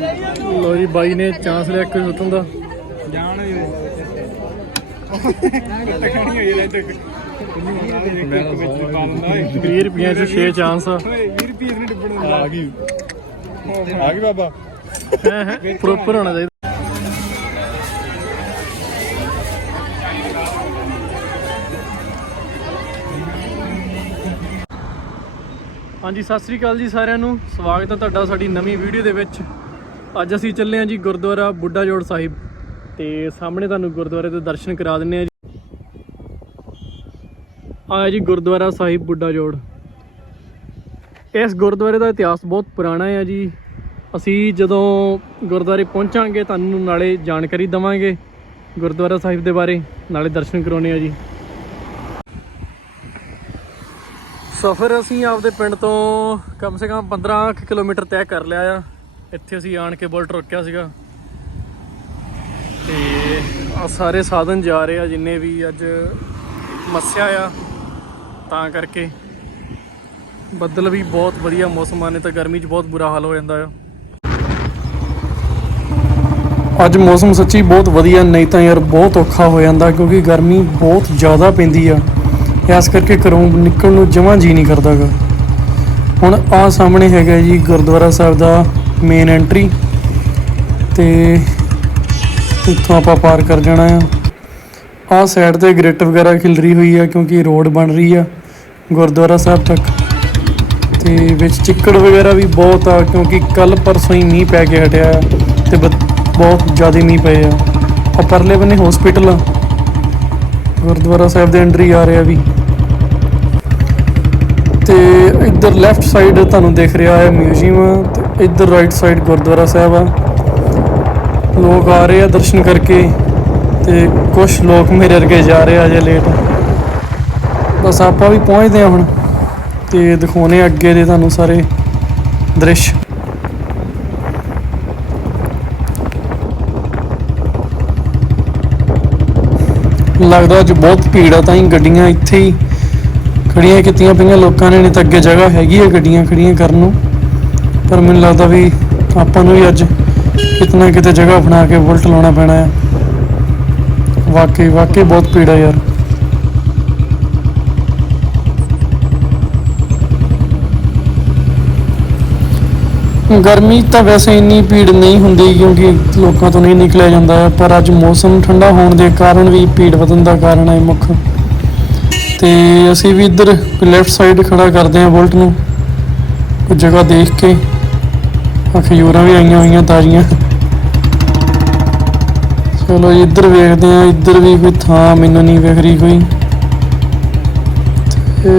ਲੋ ਜੀ ਬਾਈ ਨੇ ਚਾਂਸ ਲਿਆ ਇੱਕ ਉਤੋਂ ਦਾ। ਜਾਣ ਟਕਣੀ ਹੋਈ ਲੈ ਤੱਕ ਮੈਂ ਤਾਂ ਵਿੱਚ ਪਾ ਦਿੰਦਾ ਓਏ 20 ਰੁਪਈਆਂ ਚ 6 ਚਾਂਸ ਆ। ਓਏ 20 ਰੁਪਏ ਨਹੀਂ ਡੁੱਬਣ ਆ ਗਈ। ਆ ਗਈ ਬਾਬਾ। ਪ੍ਰੋਪਰ ਹੋਣਾ ਚਾਹੀਦਾ। ਹਾਂਜੀ ਸਤਿ ਸ੍ਰੀ ਅਕਾਲ ਜੀ ਸਾਰਿਆਂ ਨੂੰ। ਸਵਾਗਤ ਹੈ ਤੁਹਾਡਾ ਸਾਡੀ ਨਵੀਂ ਵੀਡੀਓ ਦੇ ਵਿੱਚ। ਅੱਜ ਅਸੀਂ ਚੱਲੇ ਹਾਂ ਜੀ ਗੁਰਦੁਆਰਾ ਬੁੱਢਾ ਜੋੜ ਸਾਹਿਬ ਤੇ ਸਾਹਮਣੇ ਤੁਹਾਨੂੰ ਗੁਰਦੁਆਰੇ ਦੇ ਦਰਸ਼ਨ ਕਰਾ ਦਿੰਨੇ ਆ ਜੀ। ਆਇਆ ਜੀ ਗੁਰਦੁਆਰਾ ਸਾਹਿਬ ਬੁੱਢਾ ਜੋੜ। ਇਸ ਗੁਰਦੁਆਰੇ ਦਾ ਇਤਿਹਾਸ ਬਹੁਤ ਪੁਰਾਣਾ ਹੈ ਜੀ। ਅਸੀਂ ਜਦੋਂ ਗੁਰਦੁਆਰੇ ਪਹੁੰਚਾਂਗੇ, ਤੁਹਾਨੂੰ ਨਾਲੇ ਜਾਣਕਾਰੀ ਦਵਾਂਗੇ ਗੁਰਦੁਆਰਾ ਸਾਹਿਬ ਦੇ ਬਾਰੇ, ਨਾਲੇ ਦਰਸ਼ਨ ਕਰਾਉਣੇ ਆ ਜੀ। ਸਫ਼ਰ ਅਸੀਂ ਆਪਦੇ ਪਿੰਡ ਤੋਂ ਕਮ ਸੇ ਕਮ 15 ਕੁ ਕਿਲੋਮੀਟਰ ਤੈਅ ਕਰ ਲਿਆ ਆ। ਇੱਥੇ ਅਸੀਂ ਆਣ ਕੇ ਬੁਲਟ ਰੋਕਿਆ ਸੀਗਾ। ਤੇ ਆ ਸਾਰੇ ਸਾਧਨ ਜਾ ਰਹੇ ਆ, ਜਿੰਨੇ ਵੀ ਅੱਜ ਮੱਸਿਆ ਆ, ਤਾਂ ਕਰਕੇ ਬੱਦਲ ਵੀ ਬਹੁਤ ਵਧੀਆ ਮੌਸਮ ਆਨੇ ਤਾਂ ਗਰਮੀ 'ਚ ਬਹੁਤ ਬੁਰਾ ਹਾਲ ਹੋ ਜਾਂਦਾ ਆ। ਅੱਜ ਮੌਸਮ ਸੱਚੀ ਬਹੁਤ ਵਧੀਆ, ਨਹੀਂ ਤਾਂ ਯਾਰ ਬਹੁਤ ਔਖਾ ਹੋ ਜਾਂਦਾ ਕਿਉਂਕਿ ਗਰਮੀ ਬਹੁਤ ਜ਼ਿਆਦਾ ਪੈਂਦੀ ਆ। ਇਸ ਕਰਕੇ ਘਰੋਂ ਨਿਕਲਣ ਨੂੰ ਜਮਾਂ ਜੀ ਨਹੀਂ ਕਰਦਾਗਾ ਹੁਣ ਆ ਸਾਹਮਣੇ ਹੈਗਾ ਜੀ ਗੁਰਦੁਆਰਾ ਸਾਹਿਬ ਦਾ ਮੇਨ ਐਂਟਰੀ ਤੇ ਇੱਥੋਂ ਆਪਾਂ ਪਾਰ ਕਰ ਜਾਣਾ ਆ। ਆ ਸਾਈਡ ਤੇ ਗ੍ਰਿਟ ਵਗੈਰਾ ਖਿਲਰੀ ਹੋਈ ਆ ਕਿਉਂਕਿ ਰੋਡ ਬਣ ਰਹੀ ਆ ਗੁਰਦੁਆਰਾ ਸਾਹਿਬ ਤੱਕ। ਤੇ ਵਿੱਚ ਚਿੱਕੜ ਵਗੈਰਾ ਵੀ ਬਹੁਤ ਆ ਕਿਉਂਕਿ ਕੱਲ ਪਰਸੋਂ ਹੀ ਮੀਂਹ ਪੈ ਕੇ ਹਟਿਆ ਆ ਤੇ ਬ- ਬਹੁਤ ਜ਼ਿਆਦਾ ਮੀਂਹ ਪਏ ਆ। ਆ ਪਰਲੇ ਬੰਨੇ ਹਸਪੀਟਲ ਆ। ਗੁਰਦੁਆਰਾ ਸਾਹਿਬ ਦੇ ਐਂਟਰੀ ਆ ਰਿਹਾ ਵੀ। ਤੇ ਇੱਧਰ ਲੈਫਟ ਸਾਈਡ ਤੁਹਾਨੂੰ ਦਿਖ ਰਿਹਾ ਹੈ ਮਿਊਜ਼ੀਅਮ ਤੇ ਇੱਧਰ ਰਾਈਟ ਸਾਈਡ ਗੁਰਦੁਆਰਾ ਸਾਹਿਬ ਆ। ਲੋਕ ਆ ਰਹੇ ਆ ਦਰਸ਼ਨ ਕਰਕੇ ਤੇ ਕੁਝ ਲੋਕ ਮੇਰੇ ਵਰਗੇ ਜਾ ਰਹੇ ਆ ਜੇ ਲੇਟ ਬਸ ਆਪਾਂ ਵੀ ਪਹੁੰਚਦੇ ਆ ਹੁਣ ਤੇ ਦਿਖਾਉਣੇ ਅੱਗੇ ਦੇ ਤੁਹਾਨੂੰ ਸਾਰੇ ਦ੍ਰਿਸ਼। ਲੱਗਦਾ ਅੱਜ ਬਹੁਤ ਭੀੜ ਆ, ਤਾਂ ਹੀ ਗੱਡੀਆਂ ਇੱਥੇ ਹੀ ਖੜੀਆਂ ਕੀਤੀਆਂ ਪਈਆਂ। ਲੋਕਾਂ ਨੇ ਨਹੀਂ ਤਾਂ ਅੱਗੇ ਜਗ੍ਹਾ ਹੈਗੀ ਆ ਗੱਡੀਆਂ ਖੜੀਆਂ ਕਰਨ ਨੂੰ। ਪਰ ਮੈਨੂੰ ਲੱਗਦਾ ਵੀ ਆਪਾਂ ਨੂੰ ਵੀ ਅੱਜ ਕਿਤਨਾ ਕਿਤੇ ਜਗ੍ਹਾ ਬਣਾ ਕੇ ਬੁਲਟ ਲਾਉਣਾ ਪੈਣਾ ਹੈ। ਵਾਕਈ ਵਾਕਈ ਬਹੁਤ ਭੀੜ ਹੈ ਯਾਰ। ਗਰਮੀ ਤਾਂ ਵੈਸੇ ਇੰਨੀ ਭੀੜ ਨਹੀਂ ਹੁੰਦੀ ਕਿਉਂਕਿ ਲੋਕਾਂ ਤੋਂ ਨਹੀਂ ਨਿਕਲਿਆ ਜਾਂਦਾ ਹੈ, ਪਰ ਅੱਜ ਮੌਸਮ ਠੰਡਾ ਹੋਣ ਦੇ ਕਾਰਨ ਵੀ ਭੀੜ ਵਧਣ ਦਾ ਕਾਰਨ ਹੈ ਮੁੱਖ। ਤੇ ਅਸੀਂ ਵੀ ਇੱਧਰ ਲੈਫਟ ਸਾਈਡ ਖੜਾ ਕਰਦੇ ਹਾਂ ਬੁਲਟ ਨੂੰ, ਕੋਈ ਜਗ੍ਹਾ ਦੇਖ ਕੇ। ਖਜੂਰਾਂ ਵੀ ਆਈਆਂ ਹੋਈਆਂ ਤਾਜ਼ੀਆਂ। ਚਲੋ ਜੀ, ਇੱਧਰ ਵੇਖਦੇ ਹਾਂ, ਇੱਧਰ ਵੀ ਕੋਈ ਥਾਂ ਮੈਨੂੰ ਨਹੀਂ ਵਿਖ ਰਹੀ ਕੋਈ। ਤੇ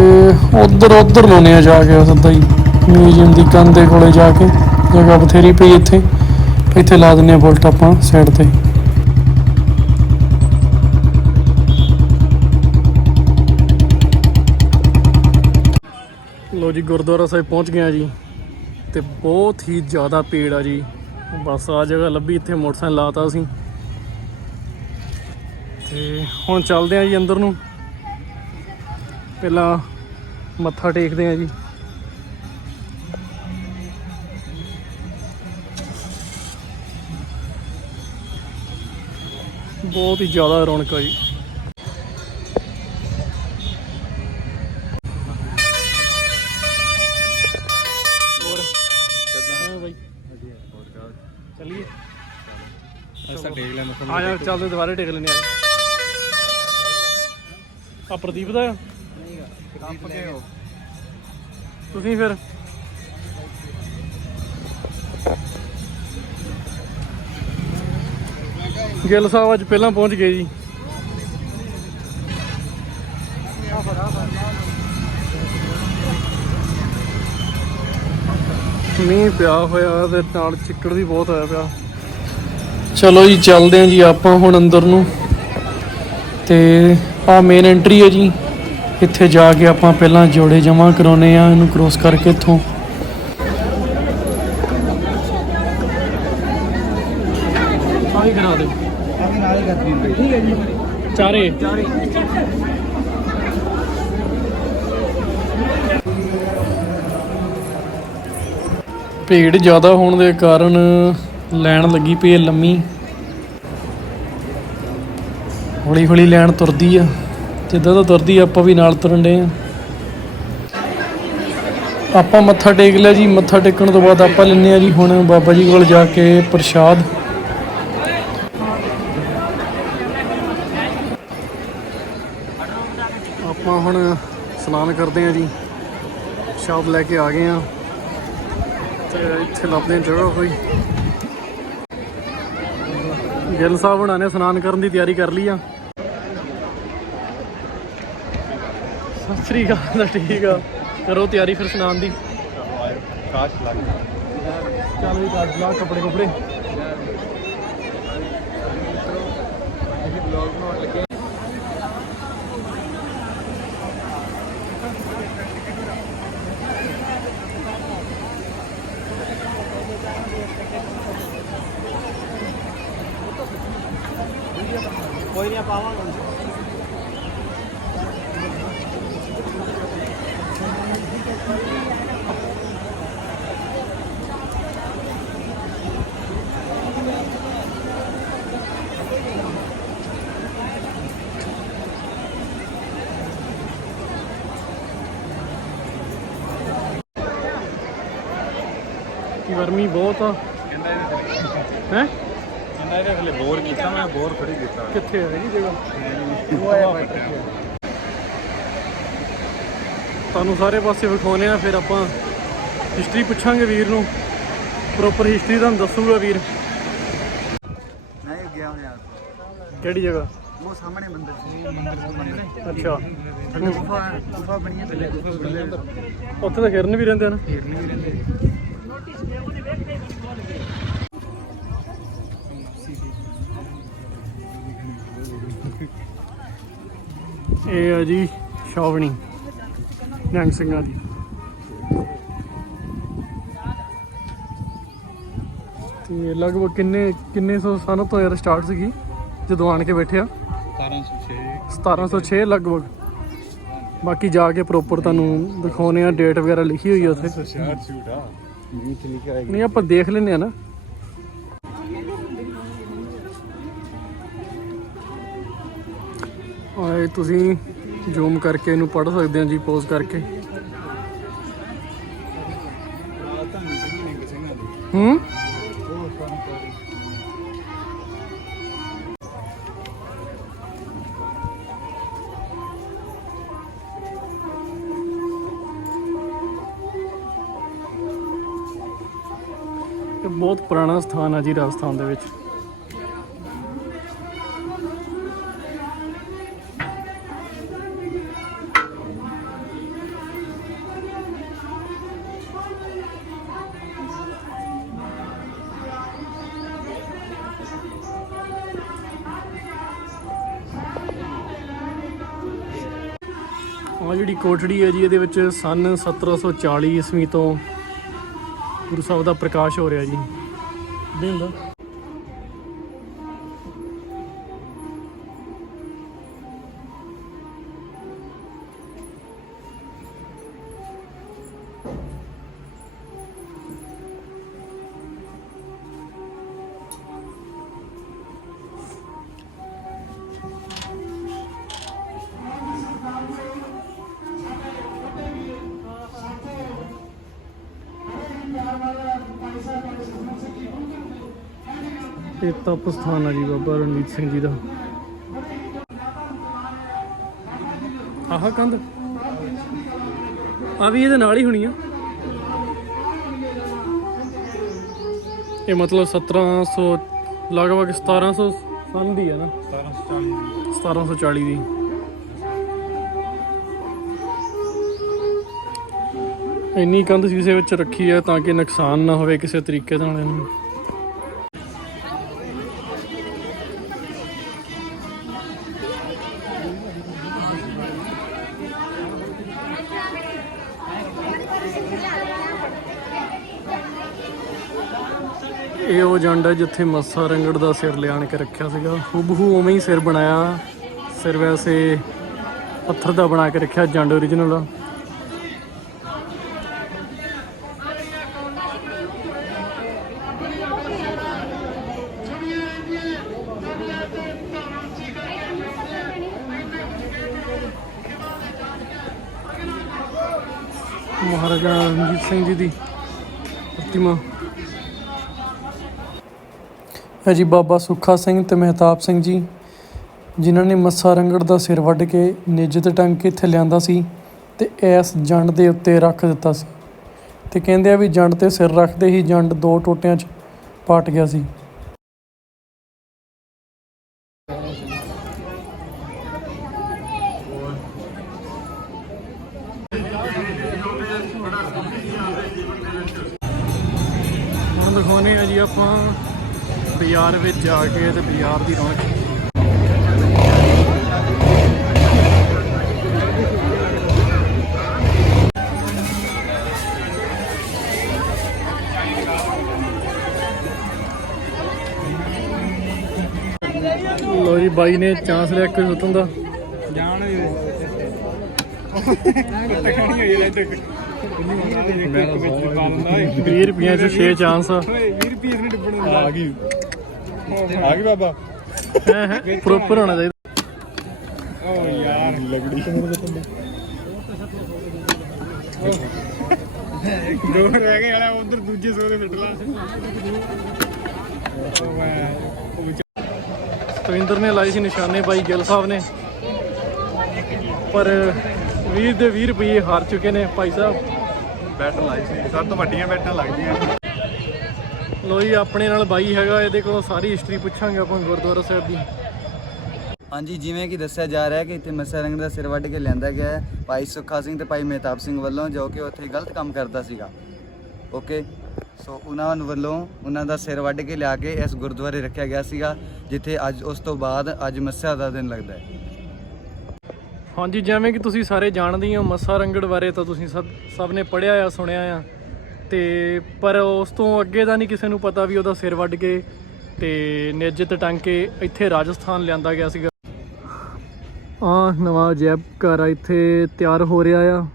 ਉਧਰ ਉਧਰ ਲਾਉਨੇ ਆ ਜਾ ਕੇ ਸਿੱਧਾ ਹੀ, ਮਿਊਜ਼ੀਅਮ ਦੀ ਕੰਧ ਦੇ ਕੋਲੇ ਜਾ ਕੇ, ਜਗ੍ਹਾ ਬਥੇਰੀ ਪਈ ਇੱਥੇ। ਇੱਥੇ ਲਾ ਦਿੰਨੇ ਆ ਬੁਲਟ ਆਪਾਂ ਸਾਈਡ ਤੇ। ਲੋ ਜੀ, ਗੁਰਦੁਆਰਾ ਸਾਹਿਬ ਪਹੁੰਚ ਗਏ ਆ ਜੀ। ਤੇ ਬਹੁਤ ਹੀ ਜ਼ਿਆਦਾ ਭੀੜ ਆ ਜੀ। ਬਸ ਆ ਜਗ੍ਹਾ ਲੱਭੀ, ਇੱਥੇ ਮੋਟਰਸਾਈਕਲ ਲਾਤਾ ਅਸੀਂ। ਤੇ ਹੁਣ ਚੱਲਦੇ ਆ ਜੀ ਅੰਦਰ ਨੂੰ। ਪਹਿਲਾਂ ਮੱਥਾ ਟੇਕਦੇ ਆ ਜੀ। ਬਹੁਤ ਹੀ ਜ਼ਿਆਦਾ ਰੌਣਕ ਆ ਜੀ। ਐਸਾ ਟੇਕ ਲੈਣਾ ਆ ਯਾਰ ਚੱਲਦੇ ਦੁਬਾਰੇ ਟੇਕ ਆ। ਆ ਪ੍ਰਦੀਪ ਦਾ? ਆ ਕੰਪ ਕੇ ਹੋ ਤੁਸੀਂ ਫਿਰ? ਗਿੱਲ ਸਾਹਿਬ ਅੱਜ ਪਹਿਲਾਂ ਪਹੁੰਚ ਗਏ ਜੀ। ਮੀਂਹ ਪਿਆ ਹੋਇਆ ਤੇ ਨਾਲ ਚਿੱਕੜ ਵੀ ਬਹੁਤ ਹੋਇਆ ਪਿਆ। ਚਲੋ ਜੀ, ਚੱਲਦੇ ਹਾਂ ਜੀ ਆਪਾਂ ਹੁਣ ਅੰਦਰ ਨੂੰ। ਤੇ ਆ ਮੇਨ ਐਂਟਰੀ ਹੈ ਜੀ। ਇੱਥੇ ਜਾ ਕੇ ਆਪਾਂ ਪਹਿਲਾਂ ਜੋੜੇ ਜਮ੍ਹਾਂ ਕਰਾਉਨੇ ਆ ਇਹਨੂੰ ਕ੍ਰੋਸ ਕਰਕੇ ਇੱਥੋਂ। ਆਹੀ ਕਰਾ ਦੇ ਆਗੇ ਨਾਲ ਹੀ ਕਰਦੀ ਠੀਕ ਹੈ ਜੀ। ਚਾਰੇ। ਭੀੜ ਜ਼ਿਆਦਾ ਹੋਣ ਦੇ ਕਾਰਨ ਲੈਣ ਲੱਗੀ ਪਈ ਹੈ ਲੰਮੀ। ਹੌਲੀ ਹੌਲੀ ਲੈਣ ਤੁਰਦੀ ਆ। ਜਿੱਦਾਂ ਤਾਂ ਤੁਰਦੀ ਆਪਾਂ ਵੀ ਨਾਲ ਤੁਰਨ ਦੇ ਆ। ਆਪਾਂ ਮੱਥਾ ਟੇਕ ਲਿਆ ਜੀ, ਮੱਥਾ ਟੇਕਣ ਤੋਂ ਬਾਅਦ ਆਪਾਂ ਲੈਂਦੇ ਆ ਜੀ ਹੁਣ ਬਾਬਾ ਜੀ ਕੋਲ ਜਾ ਕੇ ਪ੍ਰਸ਼ਾਦ। ਆਪਾਂ ਹੁਣ ਸਨਾਨ ਕਰਦੇ ਆ ਜੀ। ਸ਼ਾਪ ਲੈ ਕੇ ਆ ਗਏ ਆ। ਤੇ ਇੱਥੇ ਲੱਭਦੇ ਹਾਂ ਜਗ੍ਹਾ ਕੋਈ। ਗਿੱਲ ਸਾਹਿਬ ਹੁਣਾਂ ਨੇ ਇਸ਼ਨਾਨ ਕਰਨ ਦੀ ਤਿਆਰੀ ਕਰ ਲਈ ਆ। ਸਤਿ ਸ੍ਰੀ ਅਕਾਲ ਦਾ ਠੀਕ ਆ। ਕਰੋ ਤਿਆਰੀ ਫਿਰ ਇਸ਼ਨਾਨ ਦੀ। ਕਾਸ਼ ਲੱਗ ਚੱਲ ਵੀ ਕੱਢ ਲਾ ਕੱਪੜੇ ਕੱਪੜੇ। ਕੋਈ ਨਹੀਂ ਪਾਵਾਂਗਾ ਗਰਮੀ ਬਹੁਤ ਆ। ਹੈ? ਇਹਦੇ ਥੱਲੇ ਬੋਰ ਕੀਤਾ ਮੈਂ ਬੋਰ ਖੜੀ ਕੀਤਾ। ਕਿੱਥੇ ਹੈ। ਜੀ ਜਗ੍ਹਾ ਤੁਹਾਨੂੰ ਸਾਰੇ ਪਾਸੇ ਵਿਖਾਉਨੇ ਆ ਫਿਰ ਆਪਾਂ ਹਿਸਟਰੀ ਪੁੱਛਾਂਗੇ ਵੀਰ ਨੂੰ। ਪ੍ਰੋਪਰ ਹਿਸਟਰੀ ਤੁਹਾਨੂੰ ਦੱਸੂਗਾ ਵੀਰ। ਨਹੀਂ ਗਿਆ ਹੋਇਆ। ਕਿਹੜੀ ਜਗ੍ਹਾ? ਉਹ ਸਾਹਮਣੇ ਮੰਦਿਰ। ਸੀ ਮੰਦਿਰ ਸਾਹਮਣੇ ਅੱਛਾ। ਗੁਫਾ ਗੁਫਾ ਬਣੀ ਹੈ। ਥੱਲੇ ਉੱਥੇ ਤਾਂ ਹਿਰਨ ਵੀ ਰਹਿੰਦੇ ਆ ਨਾ। ਇਹ ਆ ਜੀ ਸ਼ਾਵਣੀ ਨਿਹੰਗ ਸਿੰਘਾਂ ਦੀ। ਤੇ ਲਗਭਗ ਕਿੰਨੇ ਕਿੰਨੇ ਸੌ ਸਾਲ ਤੋਂ ਯਾਰ ਸਟਾਰਟ ਸੀਗੀ ਜਦੋਂ ਆਣ ਕੇ ਬੈਠਿਆ 1706 1706 ਲਗਭਗ। ਬਾਕੀ ਜਾ ਕੇ ਪ੍ਰੋਪਰ ਤੁਹਾਨੂੰ ਦਿਖਾਉਨੇ ਆ ਡੇਟ ਵਗੈਰਾ ਲਿਖੀ ਹੋਈ ਆ ਉੱਥੇ। ਆ। ਨਹੀਂ ਆਪਾਂ ਦੇਖ ਲੈਨੇ ਆ ਨਾ। ਆਏ ਤੁਸੀਂ ਜ਼ੂਮ ਕਰਕੇ ਇਹਨੂੰ ਪੜ੍ਹ ਸਕਦੇ ਹੋ ਜੀ ਪੋਜ਼ ਕਰਕੇ। ਹੂੰ? ਬਹੁਤ ਪੁਰਾਣਾ ਸਥਾਨ ਹੈ ਜੀ, ਰਾਜਸਥਾਨ ਦੇ ਵਿੱਚ। ਜਿਹੜੀ ਕੋਠੜੀ ਹੈ ਜੀ, ਇਹਦੇ ਵਿੱਚ ਸਨ 1740 ਈਸਵੀ ਤੋਂ ਗੁਰੂ ਸਾਹਿਬ ਦਾ ਪ੍ਰਕਾਸ਼ ਹੋ ਰਿਹਾ ਜੀ। ਨਹੀਂ ਹੁੰਦਾ ਇਹ ਤਪ ਸਥਾਨ ਆ ਜੀ ਬਾਬਾ ਰਣਜੀਤ ਸਿੰਘ ਜੀ ਦਾ। ਆਹ ਕੰਧ। ਆ ਵੀ ਇਹਦੇ ਨਾਲ ਹੀ ਹੋਣੀ ਆ। ਇਹ ਮਤਲਬ 1700 ਲਗਭਗ 1700 ਸਾਲ ਦੀ ਹੈ ਨਾ। 1740 1740 ਦੀ। ਇੰਨੀ ਕੰਧ ਸ਼ੀਸ਼ੇ ਵਿੱਚ ਰੱਖੀ ਹੈ ਤਾਂ ਕਿ ਨੁਕਸਾਨ ਨਾ ਹੋਵੇ ਕਿਸੇ ਤਰੀਕੇ ਨਾਲ ਇਹਨੂੰ। ਇਹ ਉਹ ਜੰਡ ਹੈ ਜਿੱਥੇ ਮੱਸਾ ਰੰਗੜ ਦਾ ਸਿਰ ਲਿਆਣ ਕੇ ਰੱਖਿਆ ਸੀਗਾ। ਹੂਬਹੂ ਉਵੇਂ ਹੀ ਸਿਰ ਬਣਾਇਆ। ਸਿਰ ਵੈਸੇ ਪੱਥਰ ਦਾ ਬਣਾ ਕੇ ਰੱਖਿਆ ਜੰਡ ਓਰੀਜਨਲ ਮਹਾਰਾਜਾ ਰਣਜੀਤ ਸਿੰਘ ਜੀ ਦੀ ਪ੍ਰਤਿਮਾ। ਹੈ ਜੀ ਬਾਬਾ ਸੁੱਖਾ ਸਿੰਘ ਤੇ ਮਹਿਤਾਬ ਸਿੰਘ ਜੀ, ਜਿਨ੍ਹਾਂ ਨੇ ਮੱਸਾ ਰੰਗੜ ਦਾ ਸਿਰ ਵੱਢ ਕੇ ਨਿੱਜ ਤੇ ਟੰਗ ਕੇ ਇੱਥੇ ਲਿਆਂਦਾ ਸੀ ਤੇ ਇਸ ਜੰਡ ਦੇ ਉੱਤੇ ਰੱਖ ਦਿੱਤਾ ਸੀ। ਤੇ ਕਹਿੰਦੇ ਆ ਵੀ ਜੰਡ ਤੇ ਸਿਰ ਰੱਖਦੇ ਹੀ ਜੰਡ ਦੋ ਟੋਟਿਆਂ 'ਚ ਪਾਟ ਗਿਆ ਸੀ। ਆਪਾਂ ਬਾਜ਼ਾਰ ਵਿੱਚ ਜਾ ਕੇ ਤੇ ਬਾਜ਼ਾਰ ਦੀ ਰੌਣਕ ਲੋ ਜੀ ਬਾਈ ਨੇ ਚਾਂਸ ਲਿਆ ਕੇ ਸੁੱਤਣ ਦਾ। ਜਾਣ ਵੀ ਟਕਣੀ ਹੋਈ ਲੈ ਤੇ ਮੈਂ ਇੱਕ ਵਿੱਚ ਪਾ ਲੈਂਦਾ ਓਏ 20 ਰੁਪਈਆਂ 'ਚ 6 ਚਾਂਸ ਆ ਓਏ 20 ਰੁਪਏ ਨਹੀਂ ਡੁੱਬਣ ਦਿੰਦਾ ਆ ਗਈ। ਆ ਗਈ ਬਾਬਾ। ਹੈ ਪ੍ਰੋਪਰ ਹੋਣਾ ਚਾਹੀਦਾ। ਓ ਯਾਰ। ਲਗੜੀ। ਦੋ ਰਹਿ ਗਏ ਵਾਲਾ ਉਧਰ ਦੂਜੇ ਸੋਰੇ ਫਿੱਟ ਲਾ। ਓ ਮੈਂ ਉਹ ਵਿੱਚ ਤਵਿੰਦਰ ਨੇ ਲਾਈ ਸੀ ਨਿਸ਼ਾਨੇ ਬਾਈ ਗਿੱਲ ਸਾਹਿਬ ਨੇ। ਪਰ 20 ਦੇ 20 ਰੁਪਏ ਹਾਰ ਚੁੱਕੇ ਨੇ ਭਾਈ ਸਾਹਿਬ। ਬੈਟ ਲਾਈ ਸੀ। ਸਭ ਤੋਂ ਵੱਡੀਆਂ ਬੈਟਾਂ ਲੱਗਦੀਆਂ। ਲੋ ਜੀ ਆਪਣੇ ਨਾਲ ਬਾਈ ਹੈਗਾ ਇਹਦੇ ਕੋਲੋਂ ਸਾਰੀ ਹਿਸਟਰੀ ਪੁੱਛਾਂਗੇ ਆਪਾਂ ਗੁਰਦੁਆਰਾ ਸਾਹਿਬ ਦੀ। ਹਾਂਜੀ ਜਿਵੇਂ ਕਿ ਦੱਸਿਆ ਜਾ ਰਿਹਾ ਹੈ ਕਿ ਇੱਥੇ ਮੱਸਾ ਰੰਗ ਦਾ ਸਿਰ ਵੱਢ ਕੇ ਲਿਆਂਦਾ ਗਿਆ ਹੈ ਭਾਈ ਸੁੱਖਾ ਸਿੰਘ ਤੇ ਭਾਈ ਮਹਿਤਾਬ ਸਿੰਘ ਵੱਲੋਂ ਜੋ ਕਿ ਉੱਥੇ ਗਲਤ ਕੰਮ ਕਰਦਾ ਸੀਗਾ। ਓਕੇ ਸੋ ਉਹਨਾਂ ਵੱਲੋਂ ਉਹਨਾਂ ਦਾ ਸਿਰ ਵੱਢ ਕੇ ਲਿਆ ਕੇ ਇਸ ਗੁਰਦੁਆਰੇ ਰੱਖਿਆ ਗਿਆ ਸੀਗਾ ਜਿੱਥੇ ਅੱਜ ਉਸ ਤੋਂ ਬਾਅਦ ਅੱਜ ਮੱਸਿਆ ਦਾ ਦਿਨ ਲੱਗਦਾ ਹੈ। ਹਾਂਜੀ ਜਿਵੇਂ ਕਿ ਤੁਸੀਂ ਸਾਰੇ ਜਾਣਦੇ ਹੋ ਮੱਸਾ ਰੰਗੜ ਬਾਰੇ ਤਾਂ ਤੁਸੀਂ ਸਭ ਸਭ ਨੇ ਪੜ੍ਹਿਆ ਆ ਸੁਣਿਆ ਆ। ਤੇ ਪਰ ਉਸ ਤੋਂ ਅੱਗੇ ਦਾ ਨਹੀਂ ਕਿਸੇ ਨੂੰ ਪਤਾ ਵੀ ਉਹਦਾ ਸਿਰ ਵੱਢ ਕੇ ਤੇ ਨਿੱਜ ਤੇ ਟੰਗ ਕੇ ਇੱਥੇ ਰਾਜਸਥਾਨ ਲਿਆਂਦਾ ਗਿਆ ਸੀਗਾ। ਆ ਨਵਾਂ ਜੈਬ ਘਰ ਆ, ਇੱਥੇ ਤਿਆਰ ਹੋ ਰਿਹਾ ਆ।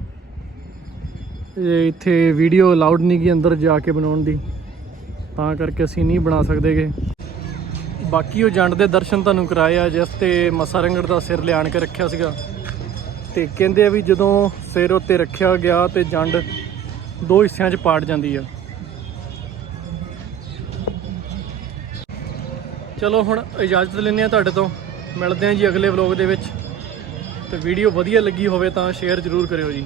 ਇਹ ਇੱਥੇ ਵੀਡੀਓ ਅਲਾਉਡ ਨਹੀਂ ਗੀ ਅੰਦਰ ਜਾ ਕੇ ਬਣਾਉਣ ਦੀ। ਤਾਂ ਕਰਕੇ ਅਸੀਂ ਨਹੀਂ ਬਣਾ ਸਕਦੇਗੇ। ਬਾਕੀ ਉਹ ਜੰਡ ਦੇ ਦਰਸ਼ਨ ਤੁਹਾਨੂੰ ਕਰਾਏ ਆ, ਜਿਸ ਤੇ ਮੱਸਾ ਰੰਗੜ ਦਾ ਸਿਰ ਲਿਆਣ ਕੇ ਰੱਖਿਆ ਸੀਗਾ। ਤੇ ਕਹਿੰਦੇ ਆ ਵੀ ਜਦੋਂ ਸਿਰ ਉੱਤੇ ਰੱਖਿਆ ਗਿਆ ਤੇ ਜੰਡ ਦੋ ਹਿੱਸਿਆਂ 'ਚ ਪਾੜ ਜਾਂਦੀ ਆ। ਚਲੋ ਹੁਣ ਇਜਾਜ਼ਤ ਲੈਂਦੇ ਆ ਤੁਹਾਡੇ ਤੋਂ। ਮਿਲਦੇ ਆ ਜੀ ਅਗਲੇ ਵਲੌਗ ਦੇ ਵਿੱਚ। ਤੇ ਵੀਡੀਓ ਵਧੀਆ ਲੱਗੀ ਹੋਵੇ ਤਾਂ ਸ਼ੇਅਰ ਜ਼ਰੂਰ ਕਰਿਓ ਜੀ।